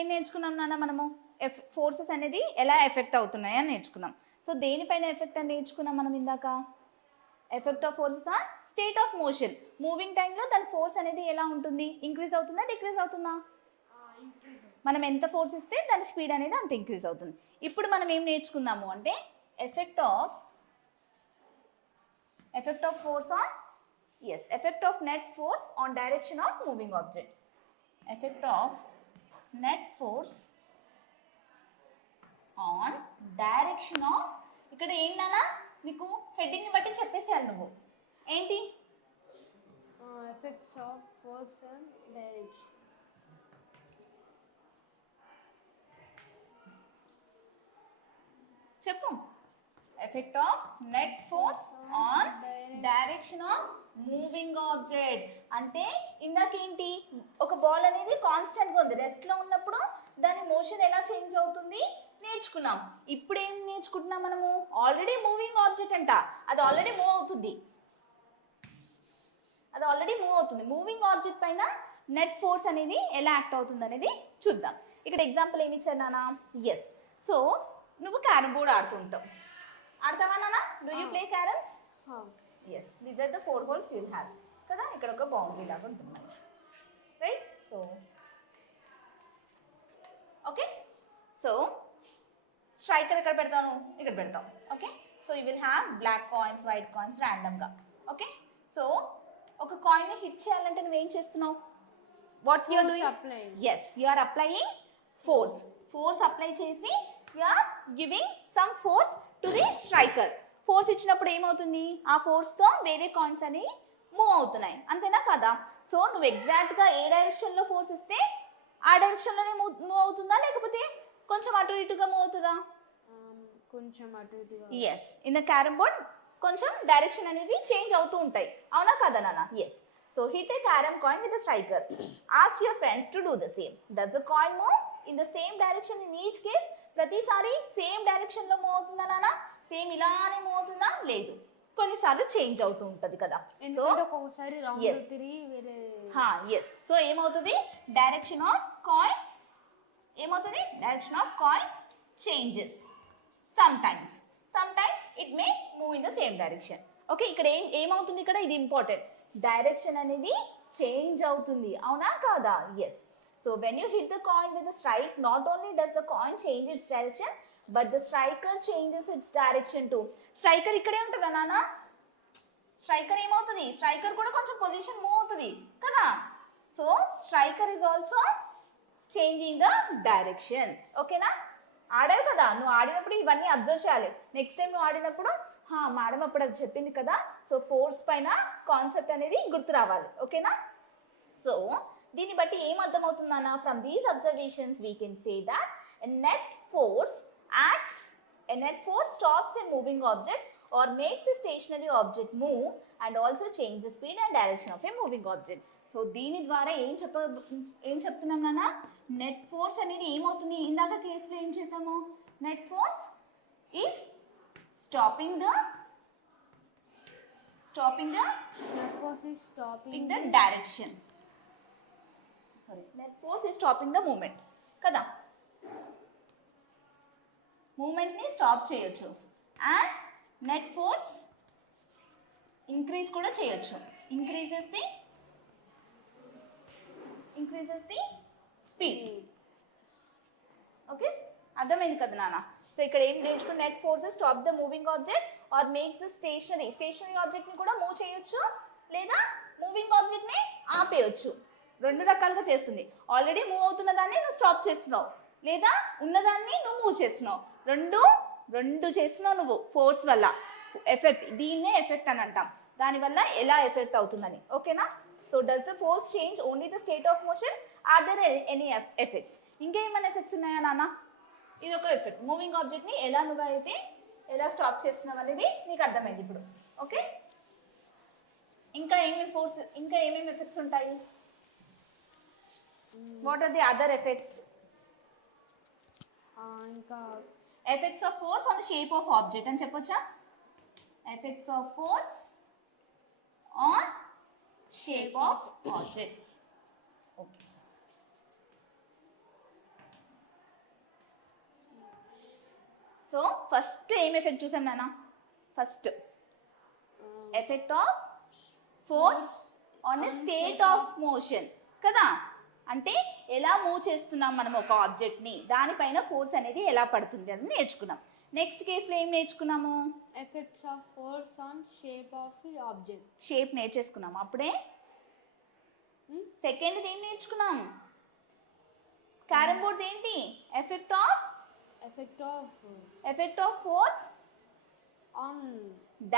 ఏం నేర్చుకున్నాం నాన్న మనము ఫోర్సెస్ అనేది ఎలా ఎఫెక్ట్ అవుతున్నాయి అని నేర్చుకున్నాం. సో దేనిపైన ఎఫెక్ట్ అని నేర్చుకున్నాం మనం ఇందాక? Effect of forces on state of motion. Moving టైంలో దాని ఫోర్స్ అనేది ఎలా ఉంటుంది? ఇంక్రీజ్ అవుతుందా డిక్రీజ్ అవుతుందా? మనం ఎంత ఫోర్స్ ఇస్తే దాని స్పీడ్ అనేది అంత ఇంక్రీజ్ అవుతుంది. ఇప్పుడు మనం ఏం నేర్చుకుందాము అంటే effect of force on effect of net force on direction of moving object. Effect of net force on direction of, ఇక్కడ ఏంటన్నా నీకు హెడ్డింగ్ని బట్టి చెప్పేసాను నువ్వు ఏంటి? Effects of force and direction. చెప్పు. Effect of net force on direction of moving object అంటే ఇందాకేంటి, ఒక బాల్ అనేది కాన్స్టెంట్గా ఉంది, రెస్ట్లో ఉన్నప్పుడు దాని మోషన్ ఎలా చేంజ్ అవుతుంది నేర్చుకున్నాం. ఇప్పుడు ఏం నేర్చుకుంటున్నాం మనము? ఆల్రెడీ మూవింగ్ ఆబ్జెక్ట్ అంట, అది ఆల్రెడీ మూవ్ అవుతుంది. మూవింగ్ ఆబ్జెక్ట్ పైన నెట్ ఫోర్స్ అనేది ఎలా యాక్ట్ అవుతుంది అనేది చూద్దాం. ఇక్కడ ఎగ్జాంపుల్ ఏమి ఇచ్చారు నాన్న? సో నువ్వు క్యారమ్ బోర్డ్ ఆడుతుంటావు, ఆడతావా నాన్న? Do you play carroms? These are the 4 holes you have కదా. ఇక్కడ ఒక బౌండరీ లాగా ఉంటుంది, right? So okay, so striker ఎక్కడ పెడతాను? ఇక్కడ పెడతాం. Okay, so you will have black coins, white coins ర్యాండమ్గా. ఓకే, సో ఒక కాయిన్ని హిట్ చేయాలంటే నువ్వేం చేస్తున్నావు? What you are doing? You are applying force apply చేసి you are giving some force to the striker. Force ఇచ్చినప్పుడు ఏమవుతుంది? ఆ ఫోర్స్తో వేరే కాయిన్స్ అని మూవ్ అవుతున్నాయి, అంతేనా కదా? సో నువ్వు ఎగ్జాక్ట్గా ఏ డైరెక్షన్లో ఫోర్స్ ఇస్తే ఆ డైరెక్షన్లోనే మూవ్ అవుతుందా, లేకపోతే కొంచెం అటు ఇటుగా మూవ్ అవుతుందా? కొంచెం అటు ఇటుగా. ఇన్ ద క్యారమ్ బోర్డ్ కొంచెం డైరెక్షన్ అనేవి చేంజ్ అవుతూ ఉంటాయి, అవునా కదా నాన్న? So hit a carrom coin with the striker. Ask your friends to do the same. Does the coin move in the same direction in each case? ప్రతిసారి same డైరెక్షన్లో move అవుతుందా నాన్న? సేమ్ ఇలానే మూవ్ అవుతుందా? లేదు, కొన్నిసార్లు చేంజ్ అవుతూ ఉంటుంది కదా. సో ఒక్కొక్కసారి రౌండ్ తిరిగి వేరే. సో ఏమవుతుంది? Direction of coin changes sometimes it may move in the same direction. Okay, ఇక్కడ ఏమవుతుంది? ఇక్కడ ఇది ఇంపార్టెంట్, డైరెక్షన్ అనేది చేంజ్ అవుతుంది, అవునా కాదా? So when you hit the coin with a strike, not only does the coin change its direction but the striker changes its direction too. Striker ఇక్కడే ఉంటుందా నాన్న? స్ట్రైకర్ ఏమవుతుంది? స్ట్రైకర్ కూడా కొంచెం పొజిషన్ మూవ్ అవుతుంది కదా. So striker is also changing the direction. ఓకేనా? ఆడావు కదా, నువ్వు ఆడినప్పుడు ఇవన్నీ అబ్జర్వ్ చేయాలి. నెక్స్ట్ టైం నువ్వు ఆడినప్పుడు మేడం అప్పుడు అది చెప్పింది కదా, సో ఫోర్స్ పైన కాన్సెప్ట్ అనేది గుర్తు రావాలి. ఓకేనా? సో దీన్ని బట్టి ఏం అర్థమవుతుందన్నా? From these observations we can say that a net force stops a moving object or makes a stationary object move and also change the speed and direction of a moving object. So దీని ద్వారా ఏం చెప్తున్నాం నాన్న? Net force అనేది ఏమవుతుంది? ఇందాక కేసులో ఏం చేసాము? Net force is stopping the direction. Net force is stopping the movement కదా. మూమెంట్ ని స్టాప్ చేయొచ్చు అండ్ నెట్ ఫోర్స్ ఇంక్రీజ్ కూడా చేయొచ్చు. Increases the speed. ఓకే, అర్థమైంది కదా నాన్న? సో ఇక్కడ ఏం నేర్చుకుని net forces stop the moving object or makes the stationary object ని కూడా మూవ్ చేయొచ్చు, లేదా మూవింగ్ ఆబ్జెక్ట్ ని ఆపేయచ్చు. 2 రకాలుగా చేస్తుంది. ఆల్రెడీ మూవ్ అవుతున్న దాన్ని నువ్వు స్టాప్ చేస్తున్నావు, లేదా ఉన్నదాన్ని నువ్వు మూవ్ చేస్తున్నావు. రెండు చేస్తున్నావు నువ్వు ఫోర్స్ వల్ల. ఎఫెక్ట్, దీన్నే ఎఫెక్ట్ అని అంటాం. దానివల్ల ఎలా ఎఫెక్ట్ అవుతుందని. ఓకేనా? So does the force change only the state of motion? Are there any effects? ఇంకేమైనా ఎఫెక్ట్స్ ఉన్నాయా నాన్న? ఇది ఒక ఎఫెక్ట్. మూవింగ్ ఆబ్జెక్ట్ని ఎలా స్టాప్ చేస్తున్నావు అనేది నీకు అర్థమైంది ఇప్పుడు. ఓకే, ఇంకా ఏమేమి ఎఫెక్ట్స్ ఉంటాయి? What are the other effects? ఇంకా effects of force on the shape of object అని చెప్పొచ్చా? Effects of force on shape of object. Okay, so first ఏం ఎఫెక్ట్ చూసాం నాన్న? First effect of force on a state of motion కదా, అంటే ఎలా move చేస్తున్నాం మనం ఒక ఆబ్జెక్ట్ని, దానిపైన ఫోర్స్ అనేది ఎలా పడుతుంది అని నేర్చుకున్నాం. నెక్స్ట్ కేసులో ఏం నేర్చుకున్నాము? Effects of force on shape of the object. Shape నేర్చేసుకున్నాం. అప్పుడే సెకండ్ ఏం నేర్చుకున్నాం? క్యారమ్ బోర్డ్ ఏంటి? Effect of force on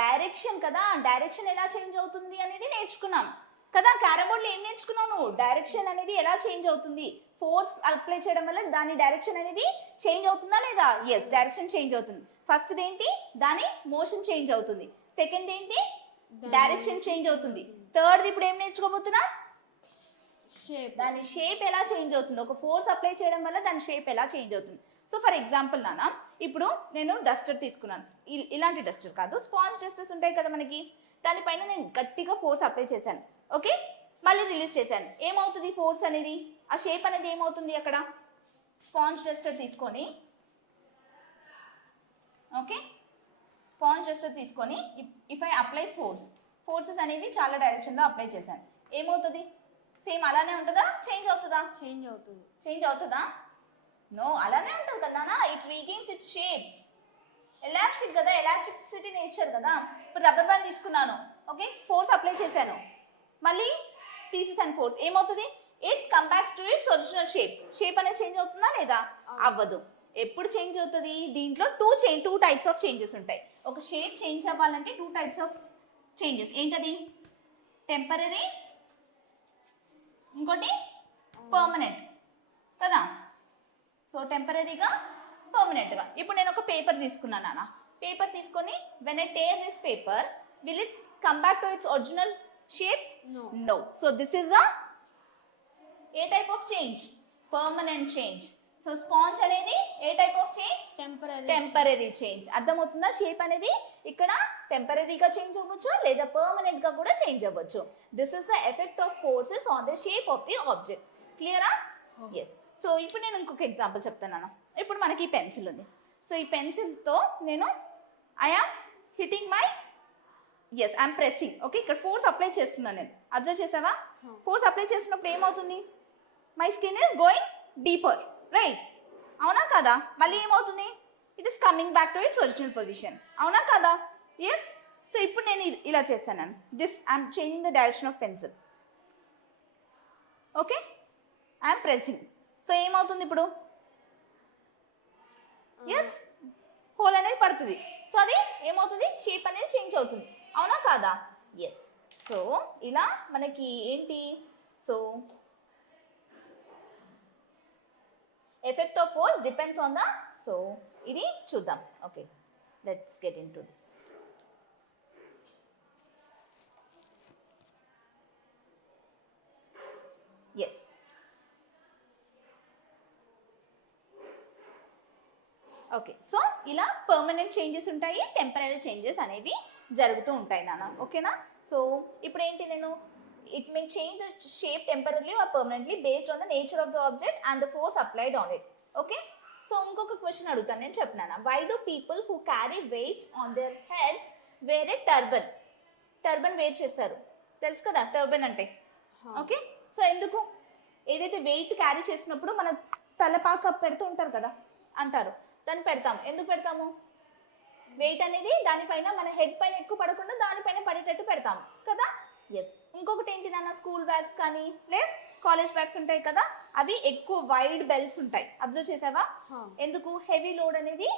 direction కదా, డైరెక్షన్ ఎలా చేంజ్ అవుతుంది అనేది నేర్చుకున్నాం కదా. క్యారమ్ బోర్డ్లో ఏం నేర్చుకున్నాను? డైరెక్షన్ అనేది ఎలా చేంజ్ అవుతుంది, ఫోర్స్ అప్లై చేయడం వల్ల దాని డైరెక్షన్ అనేది చేంజ్ అవుతుందా లేదా? ఎస్, డైరెక్షన్ చేంజ్ అవుతుంది. ఫస్ట్ ఏంటి? దాని మోషన్ చేంజ్ అవుతుంది. సెకండ్ ఏంటి? డైరెక్షన్ చేంజ్ అవుతుంది. థర్డ్ ఇప్పుడు ఏం నేర్చుకోబోతున్నా? షేప్. దాని షేప్ ఎలా చేంజ్ అవుతుంది, ఒక ఫోర్స్ అప్లై చేయడం వల్ల దాని షేప్ ఎలా చేంజ్ అవుతుంది. సో ఫర్ ఎగ్జాంపుల్ నాన్న, ఇప్పుడు నేను డస్టర్ తీసుకున్నాను. ఇలాంటి డస్టర్ కాదు, స్పాంజ్ డస్టర్స్ ఉంటాయి కదా మనకి, దానిపైన నేను గట్టిగా ఫోర్స్ అప్లై చేశాను. ఓకే, మళ్ళీ రిలీజ్ చేశాను. ఏమవుతుంది ఫోర్స్ అనేది? ఆ షేప్ అనేది ఏమవుతుంది అక్కడ? స్పాంజ్ డస్టర్ తీసుకొని, ఓకే, స్పాంజ్ డస్టర్ తీసుకొని ఇఫ్ ఐ అప్లై ఫోర్సెస్ అనేవి చాలా డైరెక్షన్లో అప్లై చేశాను. ఏమవుతుంది? సేమ్ అలానే ఉంటుందా, చేంజ్ అవుతుందా? చేంజ్ అవుతుందా? నో, అలానే ఉంటుంది కదా. It regains its shape. Elastic కదా, ఎలాస్టిసిటీ నేచర్ కదా. ఇప్పుడు రబ్బర్ బ్యాండ్ తీసుకున్నాను, ఓకే, ఫోర్స్ అప్లై చేశాను, మళ్ళీ తీసేసాను ఫోర్స్, ఏమవుతుంది? It come backs to its original shape అనేది చేంజ్ అవుతుందా లేదా? అవ్వదు. ఎప్పుడు చేంజ్ అవుతుంది? దీంట్లో టూ టైప్స్ ఆఫ్ చేంజెస్ ఉంటాయి. ఒక షేప్ చేంజ్ అవ్వాలంటే 2 టైప్స్ ఆఫ్ చేంజెస్. ఏంటది? టెంపరరీ, ఇంకోటి పర్మనెంట్ కదా. సో టెంపరీగా, పర్మనెంట్గా. ఇప్పుడు నేను ఒక పేపర్ తీసుకున్నాను నాన్న. పేపర్ తీసుకొని when I tear this paper, will it come back to its original shape? No. So this is a type of change, permanent change. So sponge అనేది ఏ type of change? Temporary change. అర్థమవుతుందా? Shape అనేది ఇక్కడ టెంపరరీగా change అవ్వచ్చు లేదా permanent గా కూడా change అవ్వచ్చు. This is the effect of forces on the shape of the object. క్లియరా? ఎస్. సో ఇప్పుడు నేను ఇంకొక ఎగ్జాంపుల్ చెప్తాను. ఇప్పుడు మనకి ఈ పెన్సిల్ ఉంది. సో ఈ పెన్సిల్తో నేను I am hitting my, yes I'm pressing. Okay, ఇక్కడ ఫోర్స్ అప్లై చేస్తున్నాను నేను. అబ్జర్వ్ చేసావా? ఫోర్స్ అప్లై చేసినప్పుడు ఏమవుతుంది? My skin is going deeper, right? అవునా కదా? మళ్ళీ ఏమవుతుంది? It is coming back to its original position. అవునా కదా? ఎస్. సో ఇప్పుడు నేను ఇలా చేస్తాను. This I'm changing the direction of pencil. Okay, I'm pressing. So ఏమవుతుంది ఇప్పుడు? ఎస్, హోల్ అనేది పడుతుంది. సో అది ఏమవుతుంది? షేప్ అనేది చేంజ్ అవుతుంది. అవునా కాదా? ఎస్. సో ఇలా మనకి ఏంటి? So effect of force depends on the, so ఇది చూద్దాం. Okay, let's get into this. Yes, okay. So ఇలా పర్మనెంట్ చేంజెస్ ఉంటాయి, టెంపరరీ చేంజెస్ అనేవి జరుగుతూ ఉంటాయి నాన్న. ఓకేనా? సో ఇప్పుడు ఏంటి? నేను it may change the shape temporary or permanently based on the nature of the object and the force applied on it. Okay, so ఇంకొక క్వశ్చన్ అడుగుతాను నేను, చెప్పినాను. Why do people who carry weights on their heads wear a turban? Turban wear చేస్తారు, తెలుసు కదా turban అంటే. Okay, so ఎందుకు? ఏదైతే వెయిట్ క్యారీ చేసినప్పుడు మన తలపాక పెడుతూ ఉంటారు కదా అంటారు, దాన్ని పెడతాం. ఎందుకు పెడతాము? వెయిట్ అనేది దానిపైన, మన హెడ్ పైన ఎక్కువ పడకుండా దానిపైన పడేటట్టు పెడతాం కదా. ఎస్. ఇంకొకటి ఏంటి నాన్న? స్కూల్ బ్యాగ్స్ కానీ లేస్ కాలేజ్ బ్యాగ్స్ ఉంటాయి కదా, అవి ఎక్కువ వైడ్ బెల్ట్స్ ఉంటాయి. అబ్జర్వ్ చేసావా? ఎందుకు? హెవీ లోడ్ అనేది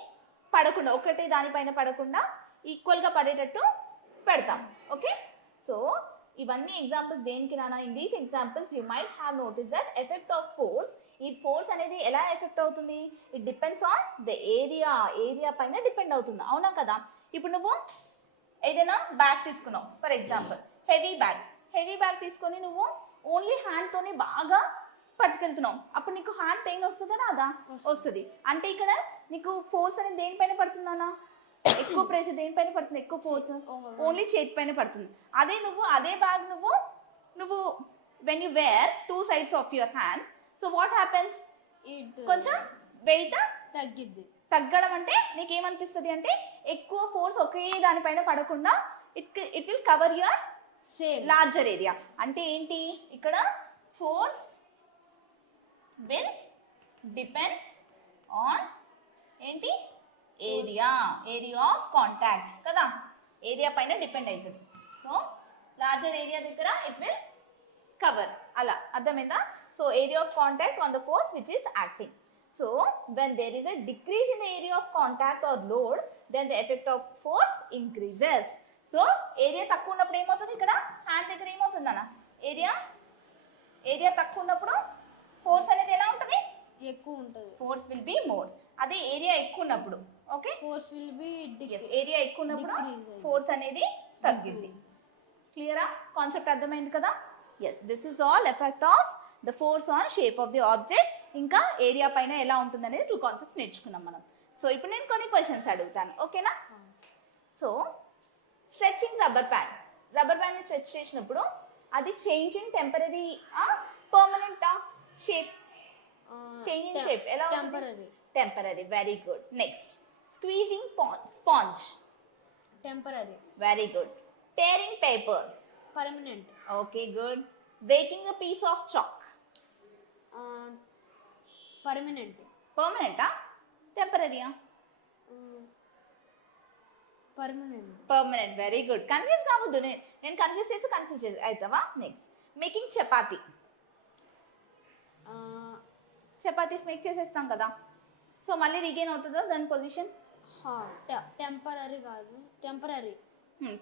పడకుండా, ఒకటే దానిపైన పడకుండా ఈక్వల్గా పడేటట్టు పెడతాం. ఓకే, సో ఇవన్నీ ఎగ్జాంపుల్స్ దేనికి నాన్న? In these examples you might have notice that effect of force, ఈ ఫోర్స్ అనేది ఎలా ఎఫెక్ట్ అవుతుంది? It depends on the area పైన డిపెండ్ అవుతుంది. అవునా కదా? ఇప్పుడు నువ్వు ఏదైనా బ్యాగ్ తీసుకున్నావు, ఫర్ ఎగ్జాంపుల్ హెవీ బ్యాగ్ తీసుకొని నువ్వు ఓన్లీ హ్యాండ్తోనే బాగా పట్టుకెళ్తున్నావు, అప్పుడు నీకు హ్యాండ్ పెయిన్ వస్తుందా రాదా? వస్తుంది. అంటే ఇక్కడ నీకు ఫోర్స్ అనేది దేనిపైన పడుతుందన్నా? ఎక్కువ ప్రెషర్ దేనిపైన పడుతుంది? ఎక్కువ ఫోర్స్ ఓన్లీ చేతి పైన పడుతుంది. అదే బ్యాగ్ నువ్వు when you wear 2 sides of your hands, so what happens? కొంచెం వెయిట్ తగ్గడం అంటే నీకు ఏమనిపిస్తుంది అంటే ఎక్కువ ఫోర్స్ ఒకే దానిపైన పడకుండా it will cover your same larger area. అంటే ఏంటి ఇక్కడ ఫోర్స్ విల్ డిపెండ్ ఆన్ ఏంటి ఏరియా ఆఫ్ కాంటాక్ట్ కదా, ఏరియా పైన డిపెండ్ అవుతుంది. సో లార్జర్ ఏరియా దగ్గర ఇట్ విల్ కవర్ అలా, అర్థమైందా? So area of contact on the force which is acting. So when there is a decrease in the area of contact or load then the effect of force increases. So area తక్కువ ఉన్నప్పుడు ఏమవుతుంది, ఇక్కడ hand దగ్గర ఏమవుతుంది అన్న, area తక్కువ ఉన్నప్పుడు force అనేది ఎలా ఉంటుంది, ఎక్కువ ఉంటుంది. Force will be more. అదే ఏరియా ఎక్కువ ఉన్నప్పుడు okay, force will be area ఎక్కువ ఉన్నప్పుడు decrease. ఫోర్స్ అనేది తగ్గింది. క్లియరా, కాన్సెప్ట్ అర్థమైంది కదా? Yes, this is all effect of the force on shape of the object. ఇంకా ఏరియా పైన ఎలా ఉంటుంది అనేది 2 కాన్సెప్ట్ నేర్చుకున్నాం మనం. సో ఇప్పుడు నేను కొన్ని క్వశ్చన్స్ అడుగుతాను, ఓకేనా? సో స్ట్రెచింగ్ రబ్బర్ బ్యాండ్ ని స్ట్రెచ్ చేసినప్పుడు అది changing temporary permanent shape, changing shape ఎలా ఉంటుంది, temporary. Very good. Next squeezing sponge, temporary. Very good. tearing paper, permanent. okay, good. breaking a piece of chalk, permanent. permanent temporary permanent. Very good. Confuse కావద్దు, నేను confuse చేసి అవుతావా? Next making chapatis make చేసేస్తాం కదా, so మళ్ళీ regain అవుతుందా దాని position? Temporary కాదు,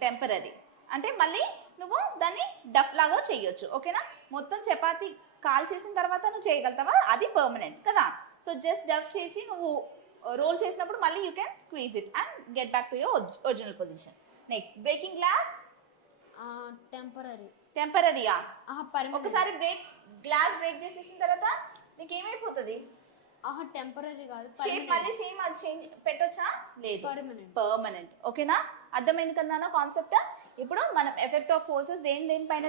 టెంపరీ అంటే మళ్ళీ నువ్వు దాన్ని డఫ్ లాగా చేయొచ్చు, ఓకేనా? మొత్తం చపాతీ కాల్ చేసిన తర్వాత నువ్వు చేయగలుగుతావా, అది పర్మనెంట్ కదా. సో జస్ట్ డఫ్ చేసి నువ్వు రోల్ చేసినప్పుడు మళ్ళీ you can squeeze it and get back to your original position. Next breaking glass, టెంపరీయా? ఒకసారి గ్లాస్ బ్రేక్ చేసేసిన తర్వాత నీకు ఏమైపోతుంది, టెంపరీ కాదు, షేప్ మళ్ళీ సేమ్ అది చేంజ్ పెట్టొచ్చా? లేదు, పర్మనెంట్. ఓకేనా? అర్థమైంది కదా కాన్సెప్ట్? ఇప్పుడు మనం ఎఫెక్ట్ ఆఫ్ ఫోర్సెస్ దేనిపైన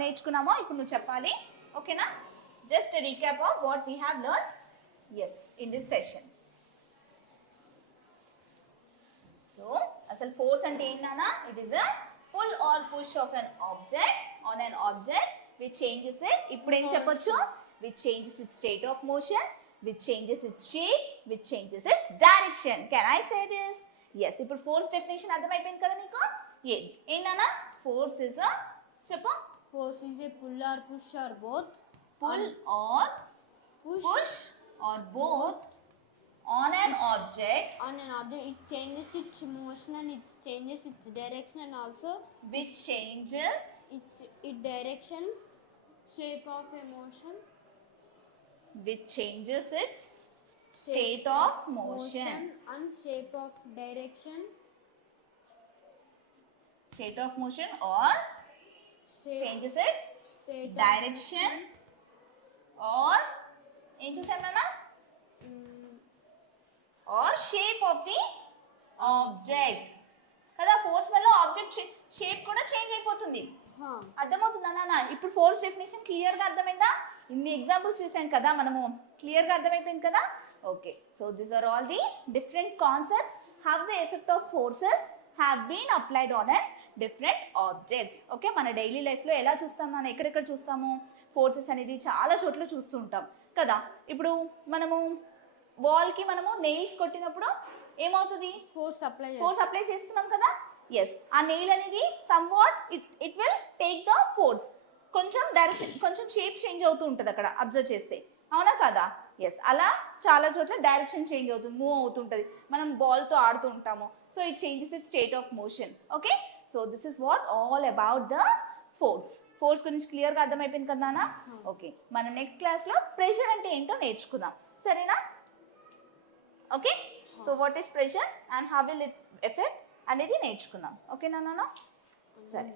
నేర్చుకున్నామో ఇప్పుడు నువ్వు చెప్పాలి, ఓకేనా? Just recap of what we have learned in this session. So అసలు ఫోర్స్ అంటే ఏంటన్నా, it is a pull or push of an object on an object which changes it. ఇప్పుడు ఏం చెప్పొచ్చు, which changes it state of motion, which changes its shape, which changes its direction. Can I say this? Yes. ఇప్పుడు force definition అర్థమైపోయింది కదా నీకు? ఏంటన్నా force is చెప్పు. Force is a pull or push or both, pull or push or both on an object, it changes its motion and it changes its direction, and also which changes its direction, shape of a motion, which changes its state of motion and shape of direction, state of motion or changes its direction or ఏం చూసాం నాన్న, or shape of the object కదా. Force వల్ల object shape కూడా change అయిపోతుంది, అర్థమవుతుందా నాన్న? ఇప్పుడు ఫోర్స్ డెఫినేషన్ క్లియర్ గా అర్థమైందా? ఇన్ని ఎగ్జాంపుల్స్ చూసాం కదా మనము, క్లియర్ గా అర్థమైపోయింది కదా? Okay, so these are all the different concepts how the effect of forces have been applied on and different objects. Okay, మన డైలీ లైఫ్లో ఎలా చూస్తాం నాన్న, ఎక్కడెక్కడ చూస్తాము ఫోర్సెస్ అనేది? చాలా చోట్ల చూస్తూ ఉంటాం కదా. ఇప్పుడు మనము వాల్కి మనము నెయిల్స్ కొట్టినప్పుడు ఏమవుతుంది, ఫోర్స్ అప్లై చేస్తున్నాం కదా. ఎస్, ఆ నెయిల్ అనేది some what it will take the force, కొంచెం డైరెక్షన్, కొంచెం షేప్ చేంజ్ అవుతూ ఉంటుంది అక్కడ అబ్జర్వ్ చేస్తే, అవునా కదా? ఎస్, అలా చాలా చోట్ల డైరెక్షన్ చేంజ్ అవుతుంది, మూవ్ అవుతుంటుంది. మనం బాల్తో ఆడుతూ ఉంటాము, so it changes it state of motion. Okay, so this is what all about the force గురించి క్లియర్గా అర్థమైపోయింది కదా నాన్న? ఓకే, మనం నెక్స్ట్ క్లాస్లో ప్రెషర్ అంటే ఏంటో నేర్చుకుందాం, సరేనా? Okay, so what is pressure and how will it effect అనేది నేర్చుకుందాం, ఓకేనా నాన్న? సరే.